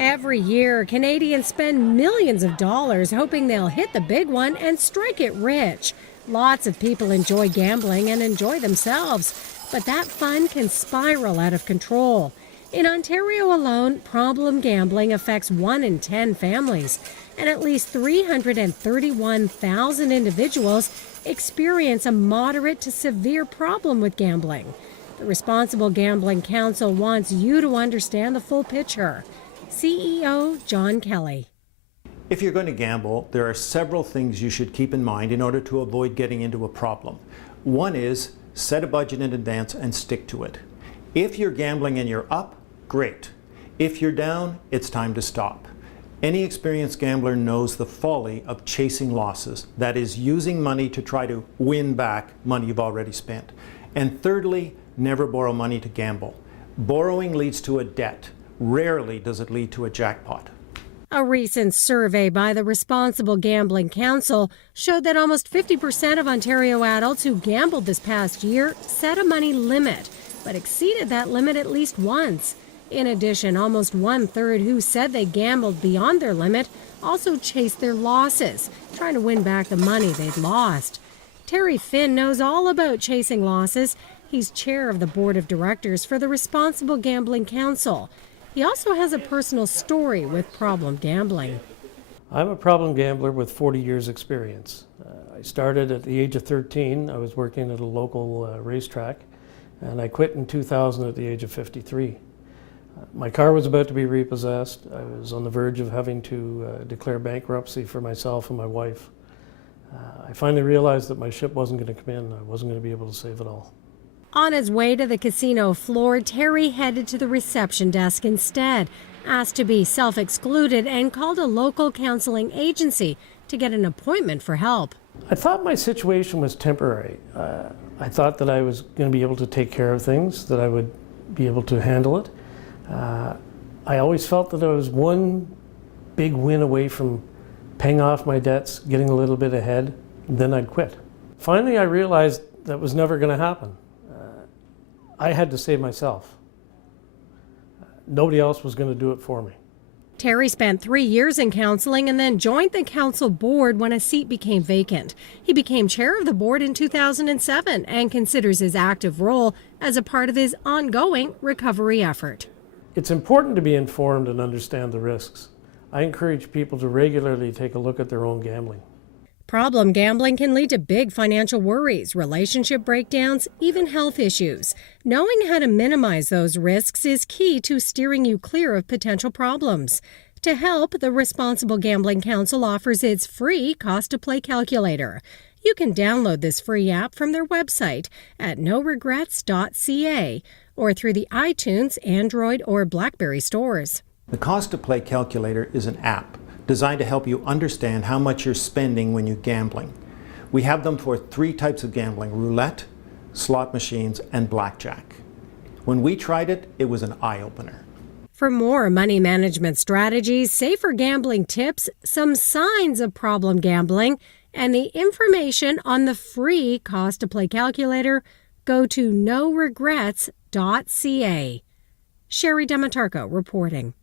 Every year, Canadians spend millions of dollars hoping they'll hit the big one and strike it rich. Lots of people enjoy gambling and enjoy themselves, but that fun can spiral out of control. In Ontario alone, problem gambling affects 1 in 10 families, and at least 331,000 individuals experience a moderate to severe problem with gambling. The Responsible Gambling Council wants you to understand the full picture. CEO John Kelly. If you're going to gamble, there are several things you should keep in mind in order to avoid getting into a problem. One is set a budget in advance and stick to it. If you're gambling and you're up, great. If you're down, it's time to stop. Any experienced gambler knows the folly of chasing losses, that is, using money to try to win back money you've already spent. And thirdly, never borrow money to gamble. Borrowing leads to a debt. Rarely does it lead to a jackpot. A recent survey by the Responsible Gambling Council showed that almost 50% of Ontario adults who gambled this past year set a money limit, but exceeded that limit at least once. In addition, almost 1/3 who said they gambled beyond their limit also chased their losses, trying to win back the money they'd lost. Terry Finn knows all about chasing losses. He's chair of the board of directors for the Responsible Gambling Council. He also has a personal story with problem gambling. I'm a problem gambler with 40 years experience. I started at the age of 13. I was working at a local racetrack, and I quit in 2000 at the age of 53. My car was about to be repossessed. I was on the verge of having to declare bankruptcy for myself and my wife. I finally realized that my ship wasn't going to come in. I wasn't going to be able to save it all. On his way to the casino floor, Terry headed to the reception desk instead, asked to be self-excluded, and called a local counseling agency to get an appointment for help. I thought my situation was temporary. I thought that I was going to be able to take care of things, that I would be able to handle it. I always felt that I was one big win away from paying off my debts, getting a little bit ahead, and then I'd quit. Finally, I realized that was never going to happen. I had to save myself. Nobody else was going to do it for me. Terry spent 3 years in counseling and then joined the council board when a seat became vacant. He became chair of the board in 2007 and considers his active role as a part of his ongoing recovery effort. It's important to be informed and understand the risks. I encourage people to regularly take a look at their own gambling. Problem gambling can lead to big financial worries, relationship breakdowns, even health issues. Knowing how to minimize those risks is key to steering you clear of potential problems. To help, the Responsible Gambling Council offers its free cost-to-play calculator. You can download this free app from their website at noregrets.ca or through the iTunes, Android, or BlackBerry stores. The Cost to Play calculator is an app designed to help you understand how much you're spending when you're gambling. We have them for 3 types of gambling: roulette, slot machines, and blackjack. When we tried it, it was an eye-opener. For more money management strategies, safer gambling tips, some signs of problem gambling, and the information on the free Cost to Play calculator, go to noregrets.ca. Sherry Dematarco reporting.